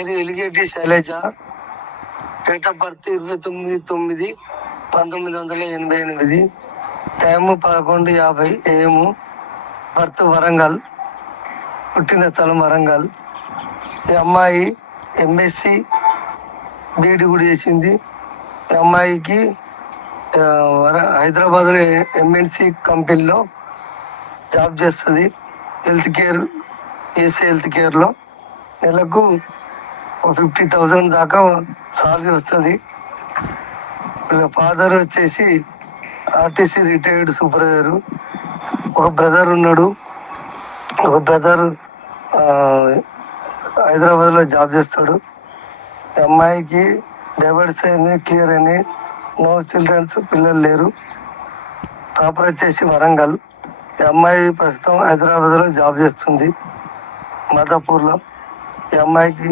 ఇది Eligeti Shailaja. Date of birth 29/9/1988. Time 11:50 AM. Birth Warangal. పుట్టిన స్థలం వరంగల్. ఈ అమ్మాయి MSc బీఈడి కూడా చేసింది. ఈ అమ్మాయికి హైదరాబాద్లో MNC కంపెనీలో జాబ్ చేస్తుంది. హెల్త్ కేర్, ఏసీ హెల్త్ కేర్లో నెలకు 50,000 దాకా సాలరీ వస్తుంది. వీళ్ళ ఫాదర్ వచ్చేసి RTC రిటైర్డ్ సూపర్వైజరు. ఒక బ్రదర్ ఉన్నాడు. ఒక బ్రదర్ హైదరాబాద్లో జాబ్ చేస్తాడు. ఈ అమ్మాయికి డైవర్స్ అని క్లియర్ అని, నో చిల్డ్రన్స్, పిల్లలు లేరు. ప్రాపర్ వచ్చేసి వరంగల్. ఈ అమ్మాయి ప్రస్తుతం హైదరాబాద్లో జాబ్ చేస్తుంది, మాదాపూర్లో. ఈ అమ్మాయికి